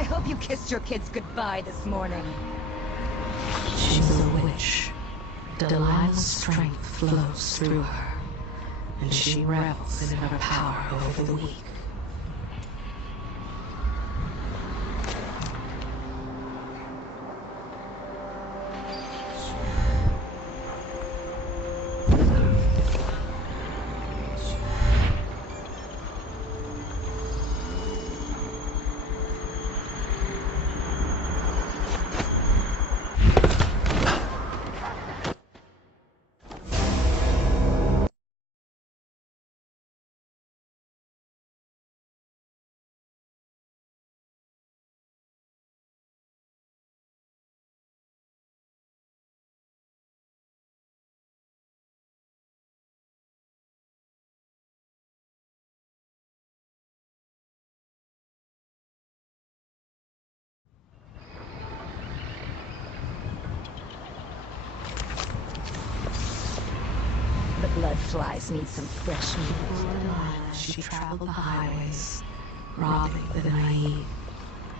I hope you kissed your kids goodbye this morning. She's a witch. Delilah's strength flows through her, and she revels in her power over the weak. The blood flies need some fresh meat. Before Delilah, she traveled the highways, robbing the naive,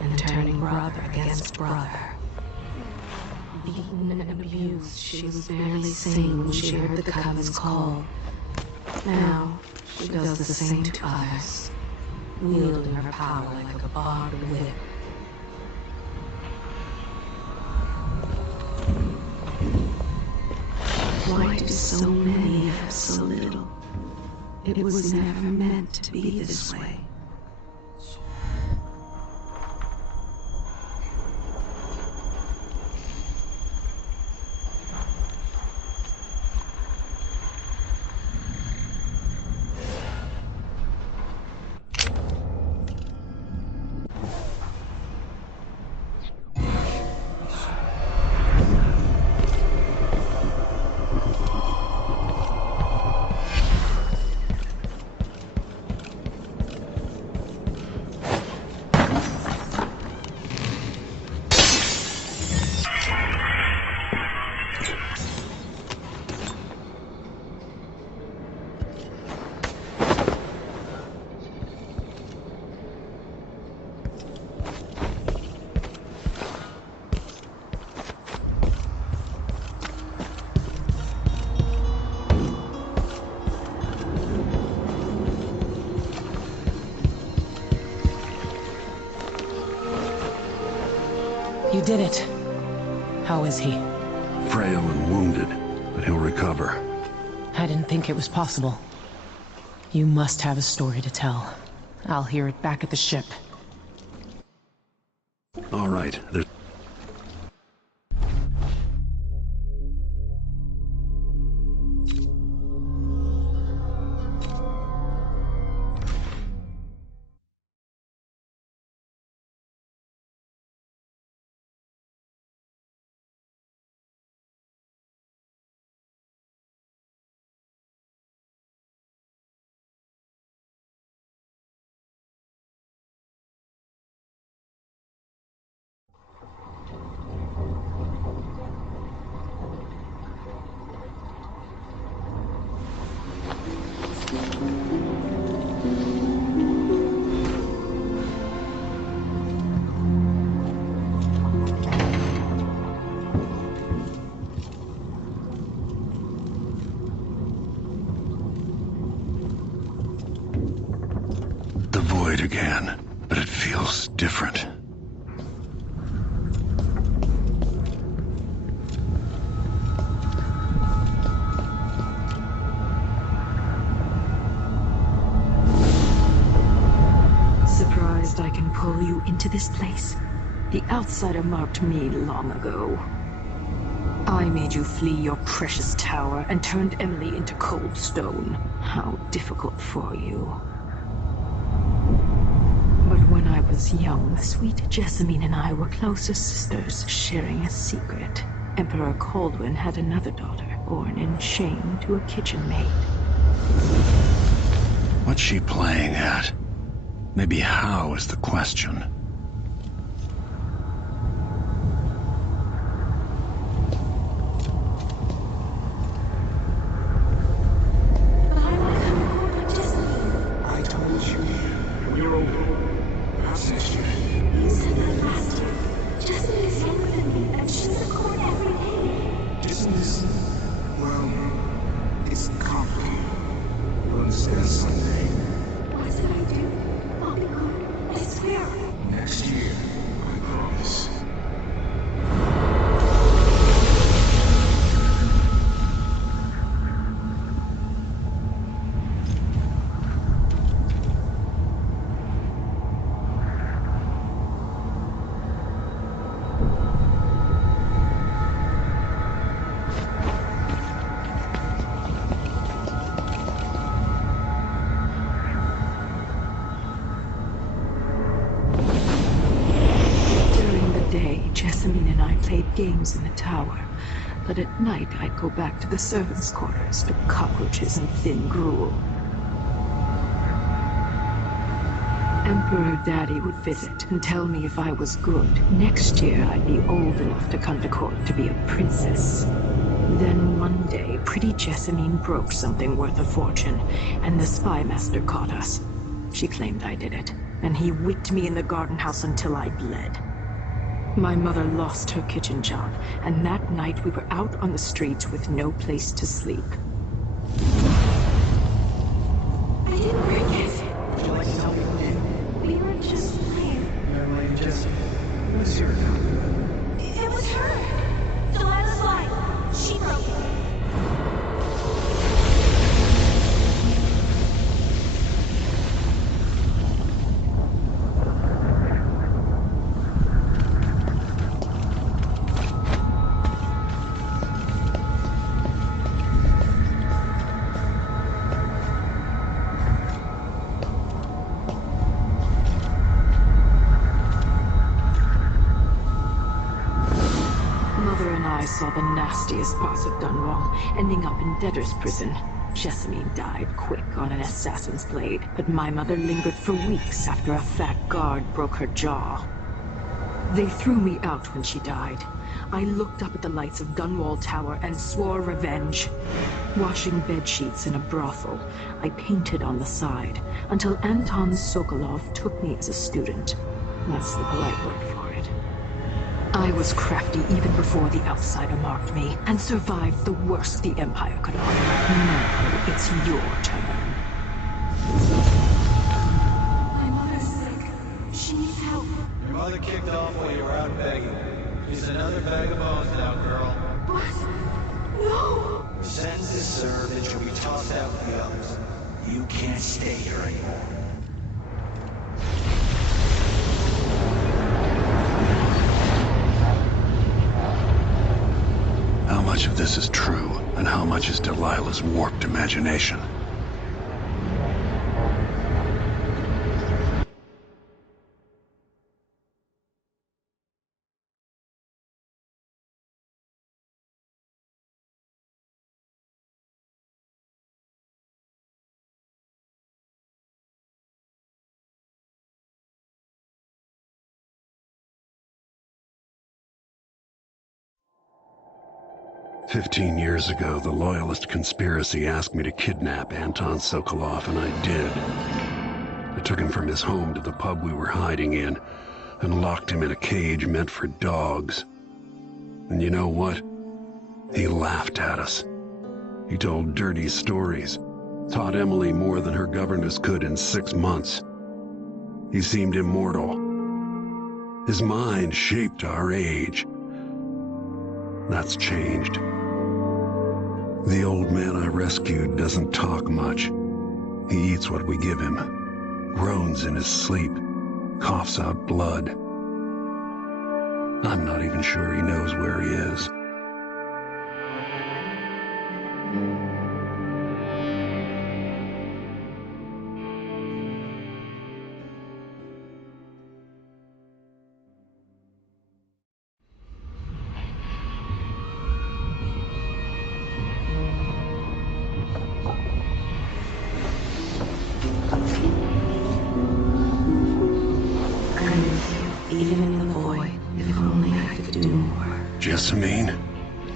and turning brother against brother. Beaten and abused, she was barely sane when she heard the Coven's call. Now, she does the same to others, wielding her power like a barbed whip. Why do so many have so little? It was never meant to be this way. You did it. How is he? Frail and wounded, but he'll recover. I didn't think it was possible. You must have a story to tell. I'll hear it back at the ship. All right, there's... the void again, but it feels different. Surprised I can pull you into this place? The outsider marked me long ago. I made you flee your precious tower and turned Emily into cold stone. How difficult for you. But when I was young, sweet Jessamine and I were closer sisters, sharing a secret. Emperor Kaldwin had another daughter, born in shame to a kitchen maid. What's she playing at? Maybe how is the question. I told you, 2 year old. I assist you. You said that Jessamine and I played games in the tower, but at night I'd go back to the servants' quarters for cockroaches and thin gruel. Emperor Daddy would visit and tell me if I was good. Next year I'd be old enough to come to court to be a princess. Then one day, pretty Jessamine broke something worth a fortune, and the spy master caught us. She claimed I did it, and he whipped me in the garden house until I bled. My mother lost her kitchen job, and that night we were out on the streets with no place to sleep. I didn't break it. Would you like to tell me who did? We were just playing. Young Lady Jessamine. Who's your account? It was her! Delilah's light. She broke it. I saw the nastiest parts of Dunwall, ending up in debtor's prison. Jessamine died quick on an assassin's blade, but my mother lingered for weeks after a fat guard broke her jaw. They threw me out when she died. I looked up at the lights of Dunwall Tower and swore revenge. Washing bed sheets in a brothel, I painted on the side, until Anton Sokolov took me as a student. That's the polite word for it. I was crafty even before the outsider marked me, and survived the worst the Empire could offer. Now, it's your turn. My mother's sick. She needs help. Your mother kicked off while you were out begging. She's another bag of bones now, girl. What? No! Your sentence is served and she'll be tossed out with the others. You can't stay here anymore. How much of this is true, and how much is Delilah's warped imagination? "15 years ago, the Loyalist conspiracy asked me to kidnap Anton Sokolov, and I did. I took him from his home to the pub we were hiding in, and locked him in a cage meant for dogs. And you know what? He laughed at us. He told dirty stories, taught Emily more than her governess could in 6 months. He seemed immortal. His mind shaped our age. That's changed. The old man I rescued doesn't talk much. He eats what we give him, groans in his sleep, coughs out blood. I'm not even sure he knows where he is." Even in the void, if only I could do more. Jessamine,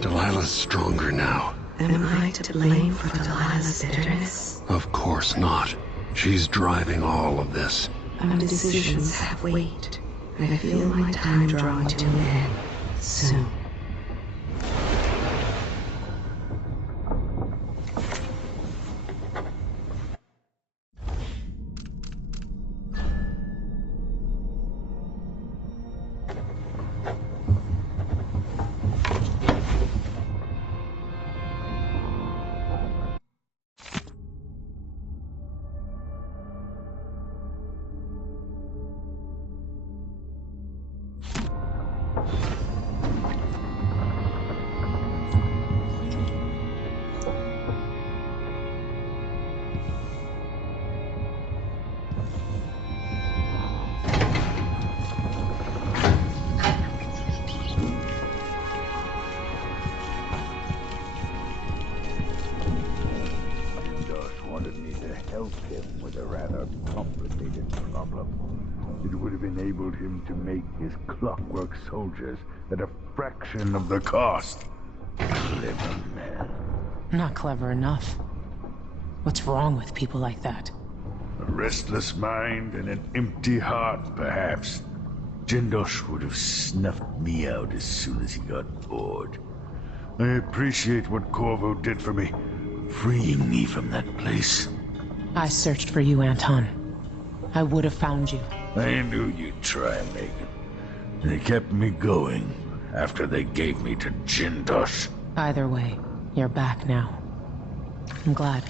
Delilah's stronger now. Am I to blame for Delilah's bitterness? Of course not. She's driving all of this. Our decisions have weight. I feel my time drawing to an end soon. to make his clockwork soldiers at a fraction of the cost. Clever man. Not clever enough. What's wrong with people like that? A restless mind and an empty heart, perhaps. Jindosh would have snuffed me out as soon as he got bored. I appreciate what Corvo did for me, freeing me from that place. I searched for you, Anton. I would have found you. I knew you'd try, Megan. They kept me going after they gave me to Jindosh. Either way, you're back now. I'm glad.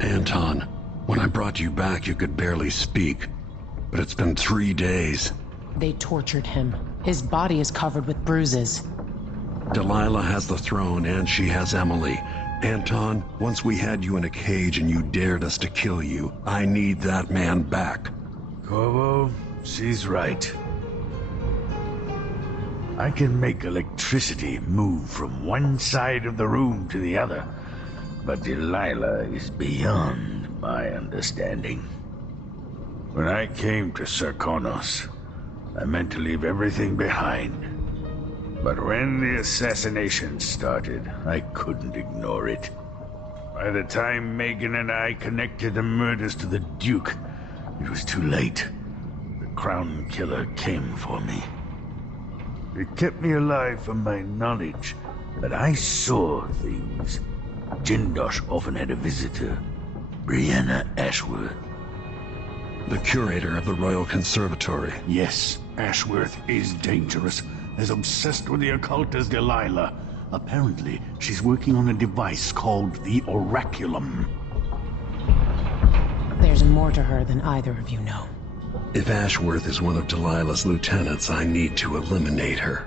Anton, when I brought you back, you could barely speak. But it's been 3 days. They tortured him. His body is covered with bruises. Delilah has the throne, and she has Emily. Anton, once we had you in a cage and you dared us to kill you, I need that man back. Corvo, she's right. I can make electricity move from one side of the room to the other, but Delilah is beyond my understanding. When I came to Serkonos, I meant to leave everything behind. But when the assassination started, I couldn't ignore it. By the time Megan and I connected the murders to the Duke, it was too late. The Crown Killer came for me. It kept me alive from my knowledge that I saw things. Jindosh often had a visitor, Brianna Ashworth. The curator of the Royal Conservatory. Yes, Ashworth is dangerous. As obsessed with the occult as Delilah. Apparently, she's working on a device called the Oraculum. There's more to her than either of you know. If Ashworth is one of Delilah's lieutenants, I need to eliminate her.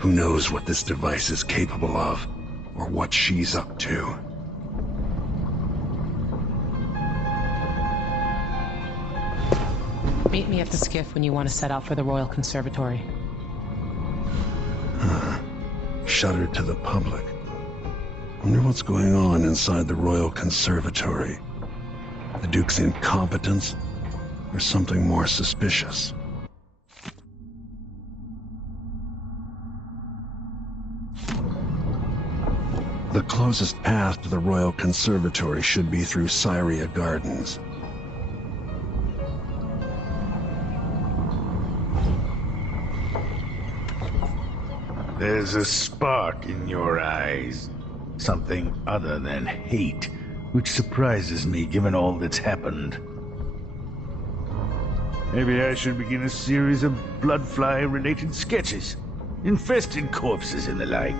Who knows what this device is capable of, or what she's up to. Meet me at the skiff when you want to set out for the Royal Conservatory. Shuttered to the public. Wonder what's going on inside the Royal Conservatory. The Duke's incompetence, or something more suspicious? The closest path to the Royal Conservatory should be through Syria Gardens. There's a spark in your eyes. Something other than hate, which surprises me given all that's happened. Maybe I should begin a series of bloodfly-related sketches. Infested corpses and the like.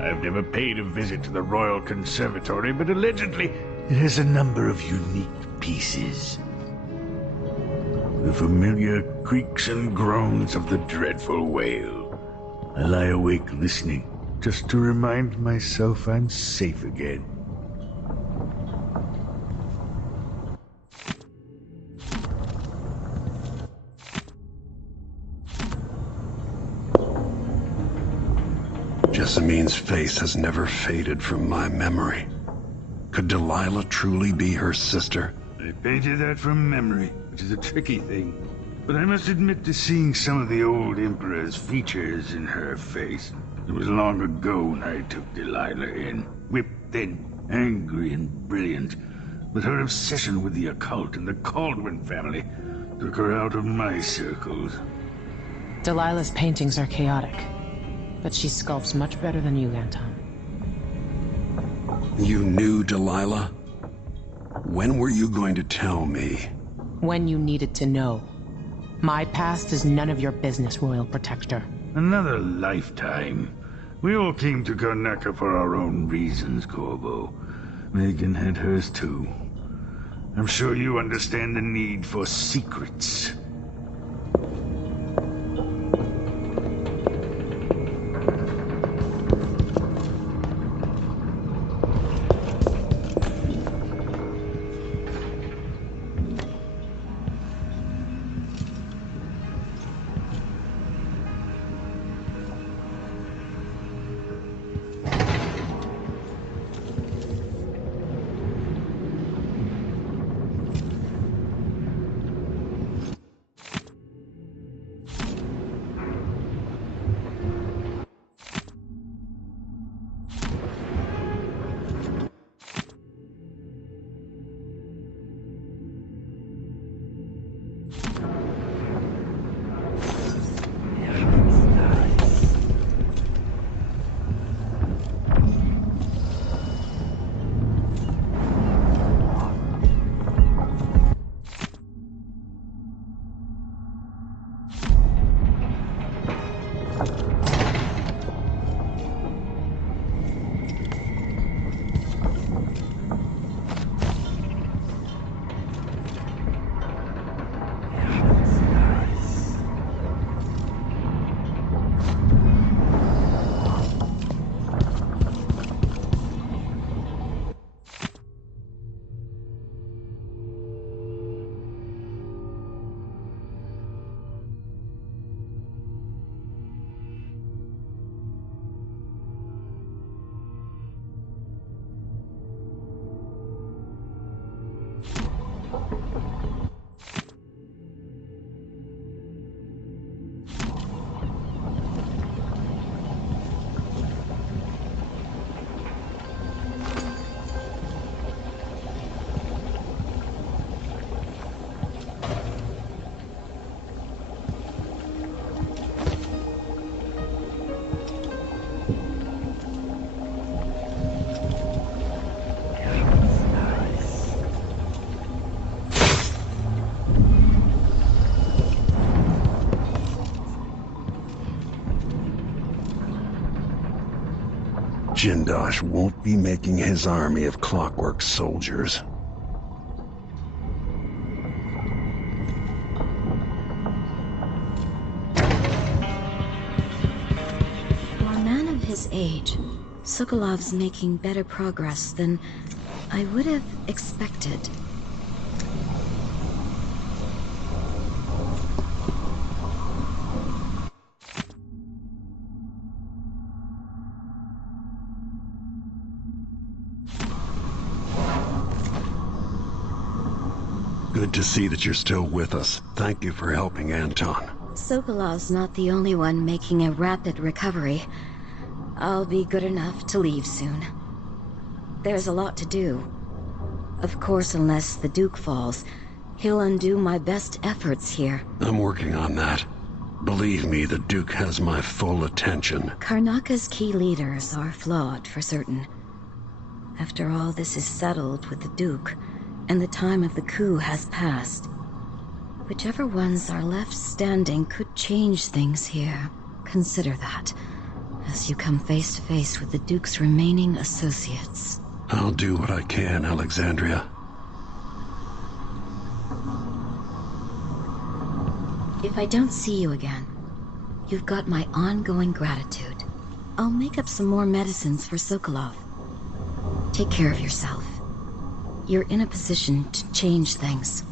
I've never paid a visit to the Royal Conservatory, but allegedly it has a number of unique pieces. The familiar creaks and groans of the dreadful whale. I lie awake listening, just to remind myself I'm safe again. Jessamine's face has never faded from my memory. Could Delilah truly be her sister? I painted that from memory, which is a tricky thing. But I must admit to seeing some of the old Emperor's features in her face. It was long ago when I took Delilah in. Whipped thin, angry and brilliant. But her obsession with the occult and the Caldwin family took her out of my circles. Delilah's paintings are chaotic, but she sculpts much better than you, Anton. You knew Delilah? When were you going to tell me? When you needed to know. My past is none of your business, Royal Protector. Another lifetime. We all came to Karnaca for our own reasons, Corvo. Megan had hers too. I'm sure you understand the need for secrets. Jindosh won't be making his army of clockwork soldiers. For a man of his age, Sokolov's making better progress than I would have expected. Good to see that you're still with us. Thank you for helping Anton. Sokolov's not the only one making a rapid recovery. I'll be good enough to leave soon. There's a lot to do. Of course, unless the Duke falls, he'll undo my best efforts here. I'm working on that. Believe me, the Duke has my full attention. Karnaka's key leaders are flawed, for certain. After all this is settled with the Duke, and the time of the coup has passed, whichever ones are left standing could change things here. Consider that, as you come face to face with the Duke's remaining associates. I'll do what I can, Alexandria. If I don't see you again, you've got my ongoing gratitude. I'll make up some more medicines for Sokolov. Take care of yourself. You're in a position to change things.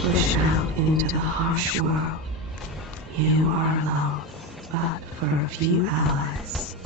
Push out into the harsh world. You are alone, but for a few allies.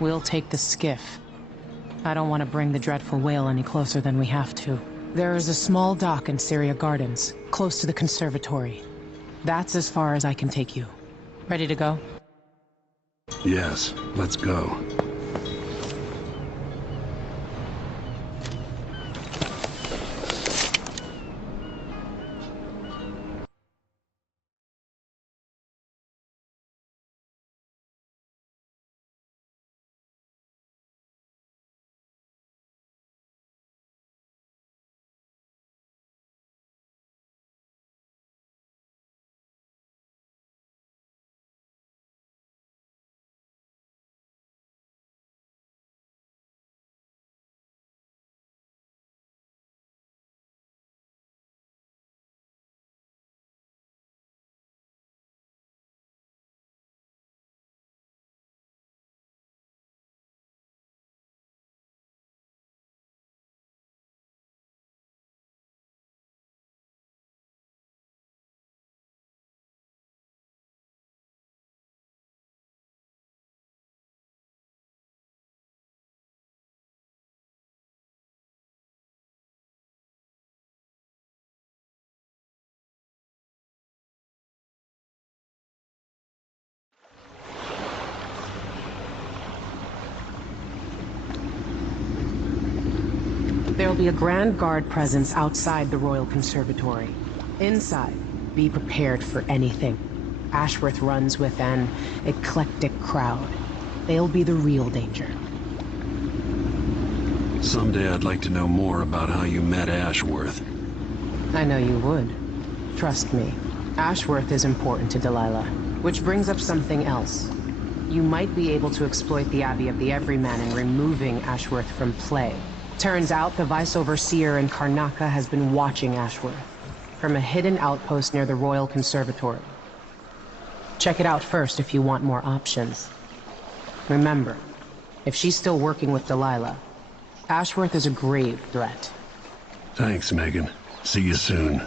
We'll take the skiff. I don't want to bring the dreadful whale any closer than we have to. There is a small dock in Syria Gardens, close to the conservatory. That's as far as I can take you. Ready to go? Yes, let's go. There'll be a Grand Guard presence outside the Royal Conservatory. Inside, be prepared for anything. Ashworth runs with an eclectic crowd. They'll be the real danger. Someday I'd like to know more about how you met Ashworth. I know you would. Trust me, Ashworth is important to Delilah. Which brings up something else. You might be able to exploit the Abbey of the Everyman in removing Ashworth from play. Turns out the Vice Overseer in Karnaca has been watching Ashworth from a hidden outpost near the Royal Conservatory. Check it out first if you want more options. Remember, if she's still working with Delilah, Ashworth is a grave threat. Thanks, Megan. See you soon.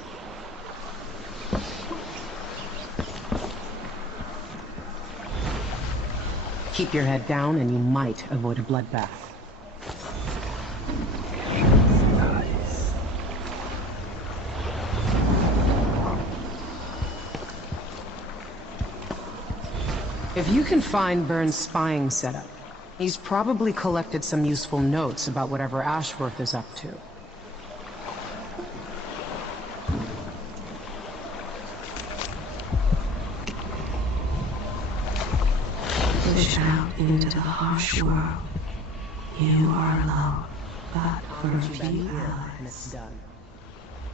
Keep your head down and you might avoid a bloodbath. If you can find Byrne's spying setup, he's probably collected some useful notes about whatever Ashworth is up to. Push out into the harsh world. You are alone, but for you It's done.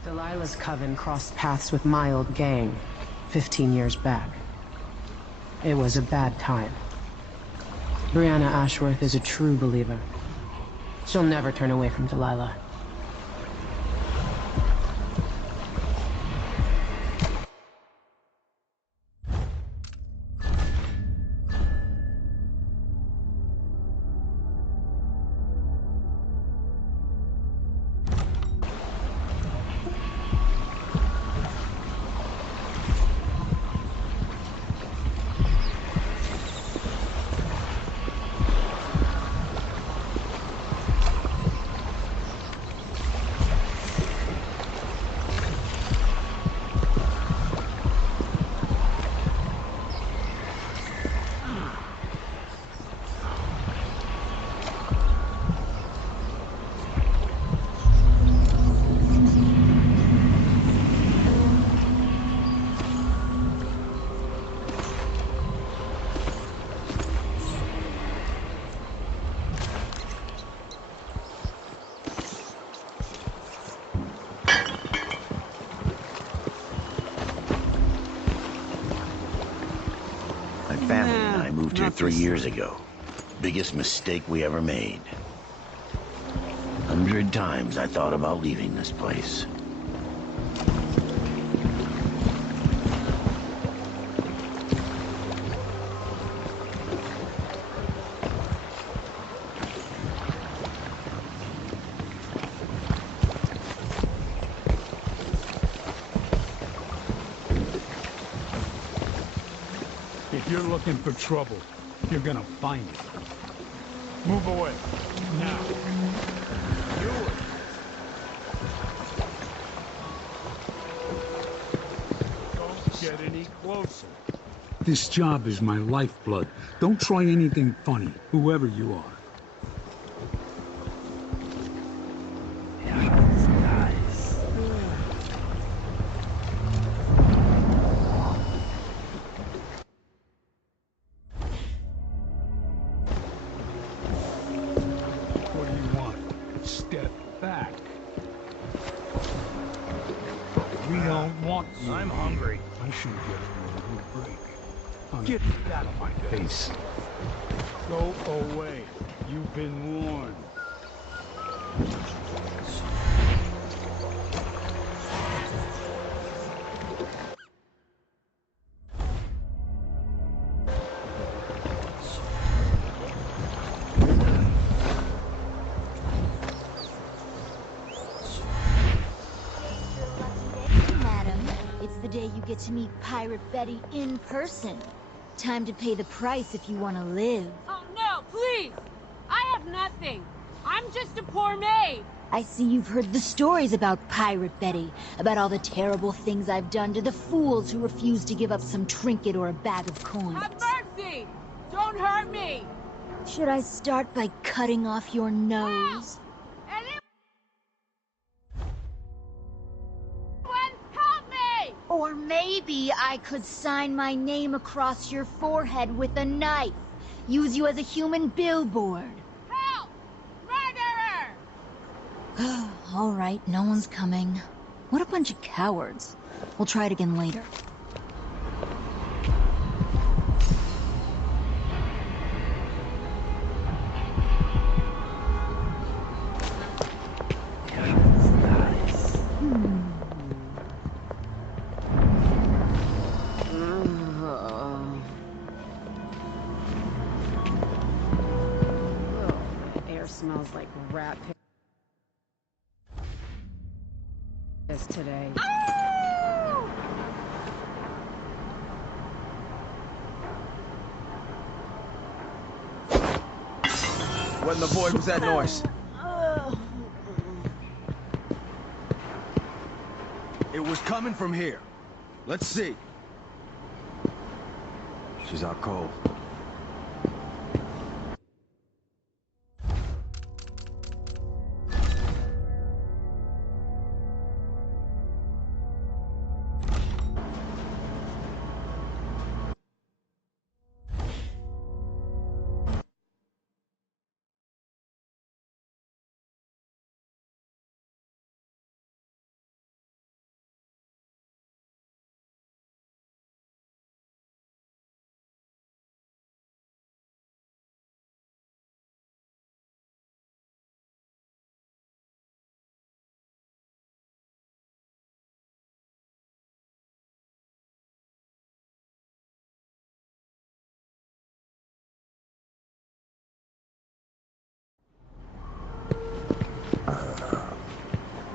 Delilah's coven crossed paths with my old gang 15 years back. It was a bad time. Brianna Ashworth is a true believer. She'll never turn away from Delilah. My family and I moved here 3 years ago. Biggest mistake we ever made. 100 times I thought about leaving this place. If you're looking for trouble, you're gonna find it. Move away. Now. Do it. Don't get any closer. This job is my lifeblood. Don't try anything funny, whoever you are. What do you want? Step back. We don't want you. I'm hungry. I should get a good break. Get out of my face. Go away. You've been warned. Madam, it's the day you get to meet Pirate Betty in person. Time to pay the price if you want to live. Oh, no, please! I have nothing. I'm just a poor maid. I see you've heard the stories about Pirate Betty, about all the terrible things I've done to the fools who refuse to give up some trinket or a bag of coins. Have mercy! Don't hurt me! Should I start by cutting off your nose? Or maybe I could sign my name across your forehead with a knife. Use you as a human billboard. Help! Murderer! All right, no one's coming. What a bunch of cowards. We'll try it again later. Air smells like rat piss today. What in the void was that noise? It was coming from here. Let's see. She's out cold.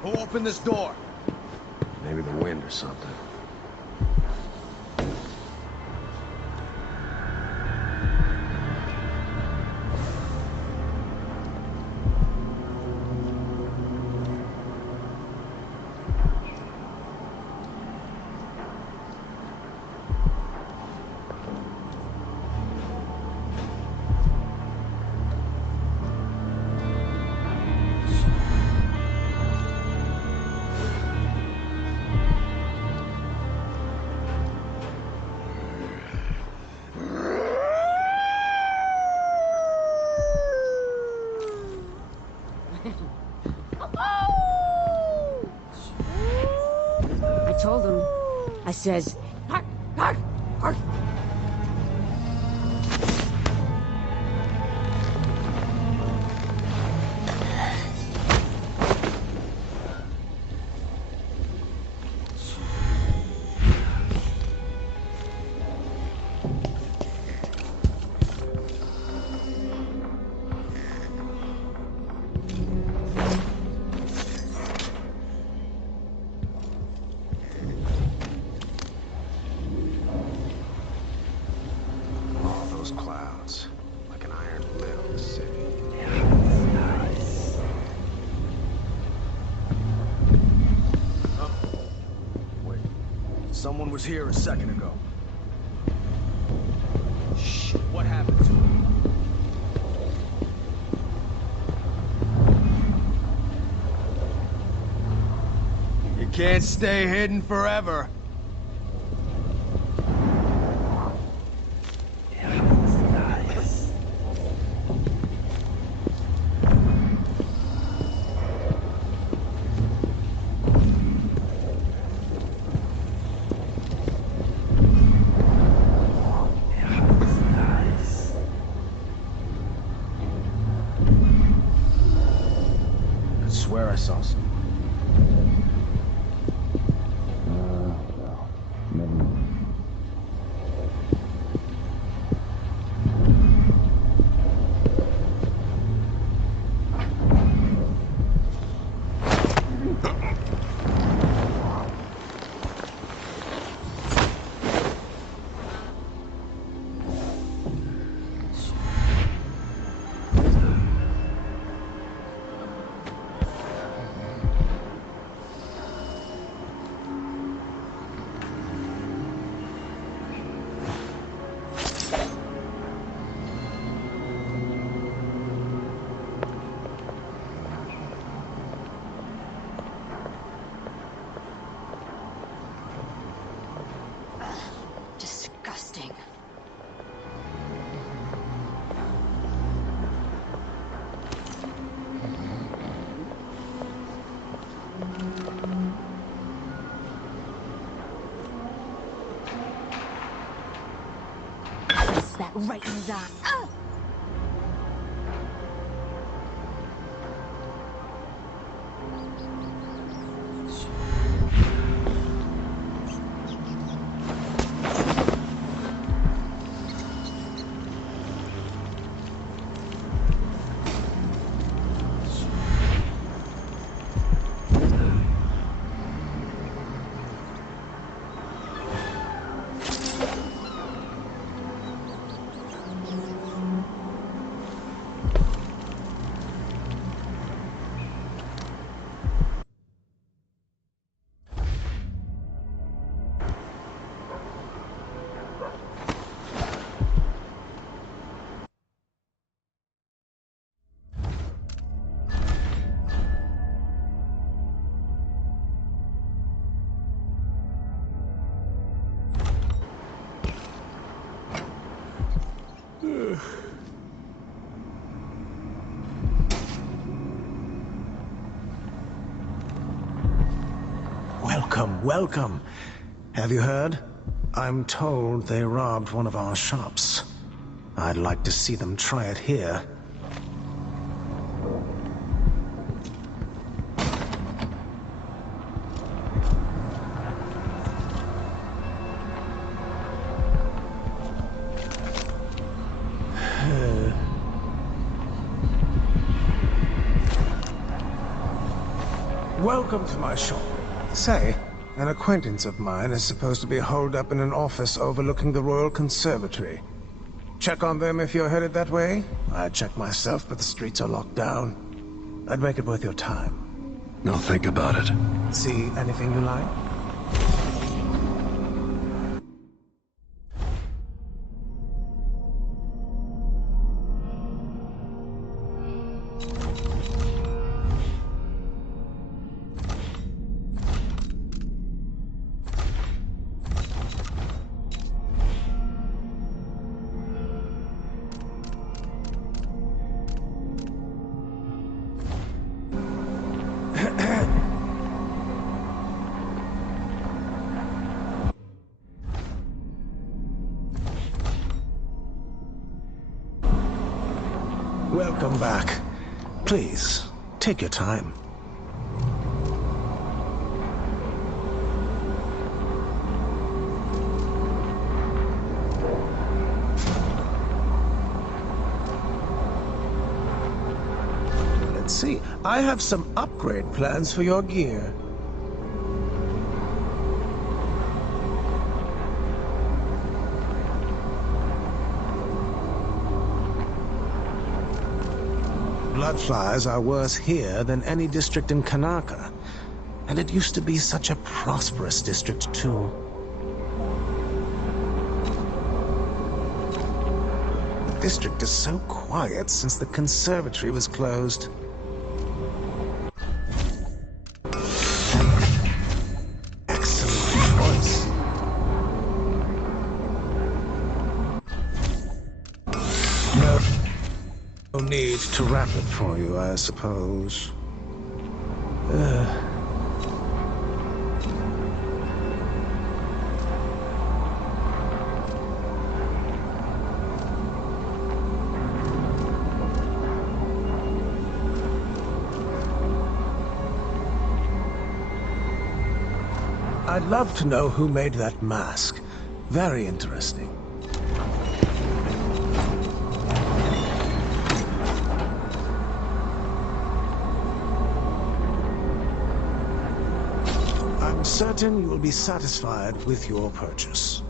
Who opened this door? Maybe the wind or something. I told him. I says, "Hark, hark, hark." Clouds, like an iron lid on the city. Oh. Wait. Someone was here a second ago. Shit, what happened to him? You can't stay hidden forever. I swear I saw some. right in his eye. Ah! Welcome, welcome. Have you heard? I'm told they robbed one of our shops. I'd like to see them try it here. Welcome to my shop. Say, an acquaintance of mine is supposed to be holed up in an office overlooking the Royal Conservatory. Check on them if you're headed that way. I'd check myself, but the streets are locked down. I'd make it worth your time. I'll think about it. See anything you like? Welcome back. Please, take your time. Let's see. I have some upgrade plans for your gear. Bloodflies are worse here than any district in Kanaka. And it used to be such a prosperous district, too. The district is so quiet since the conservatory was closed. Excellent choice. No need to wrap it for you, I suppose. I'd love to know who made that mask. Very interesting. I'm certain you will be satisfied with your purchase.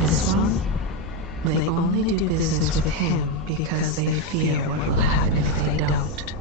This one? They only do business with him because they fear what will happen if they don't.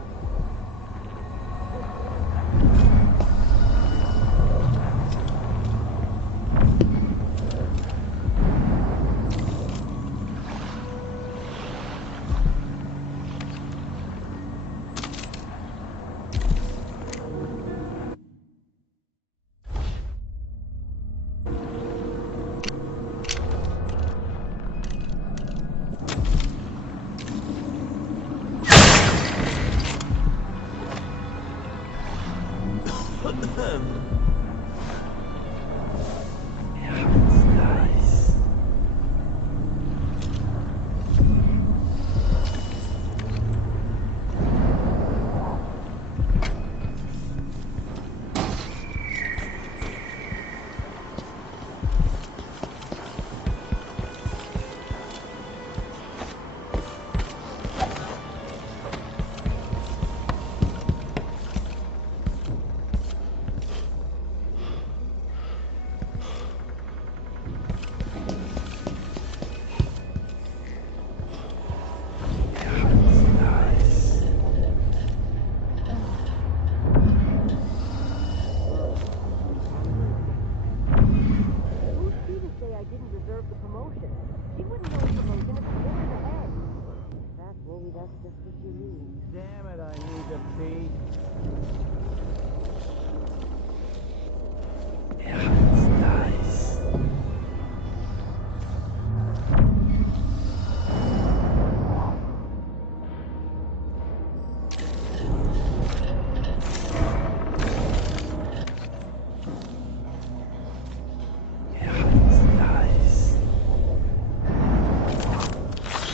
Damn it, I need to pee.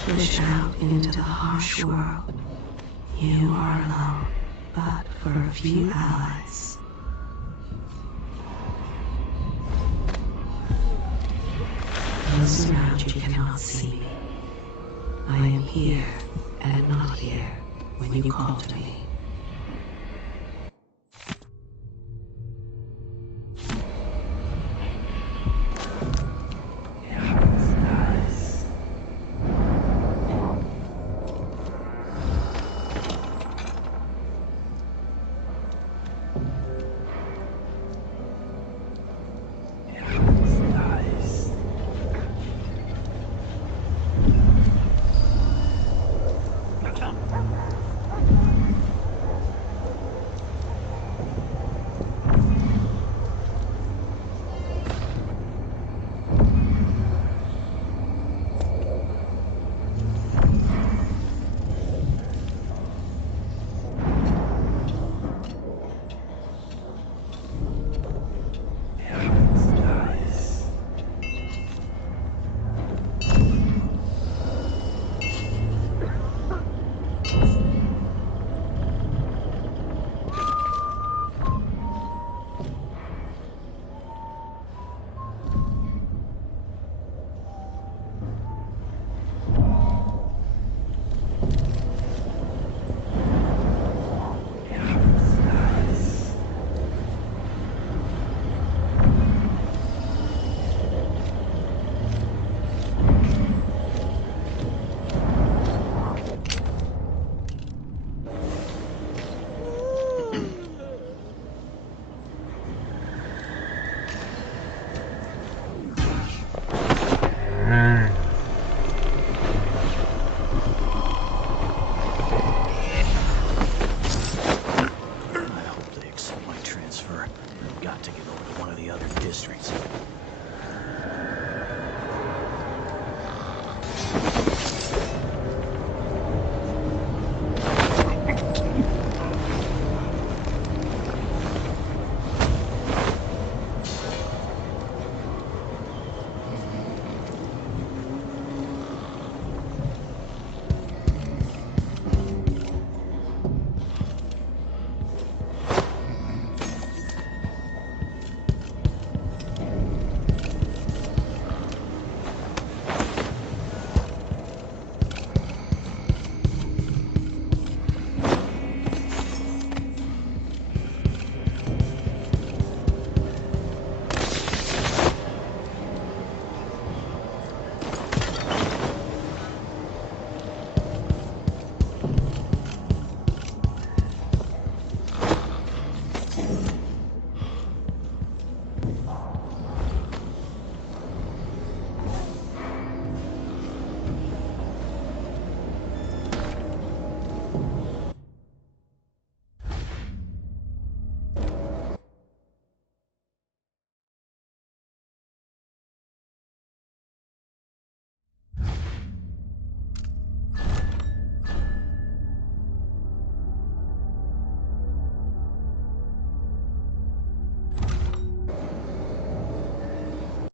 Push out into the harsh world. You are alone, but for a few allies. Those around you cannot see me. I am here and not here when you call to me.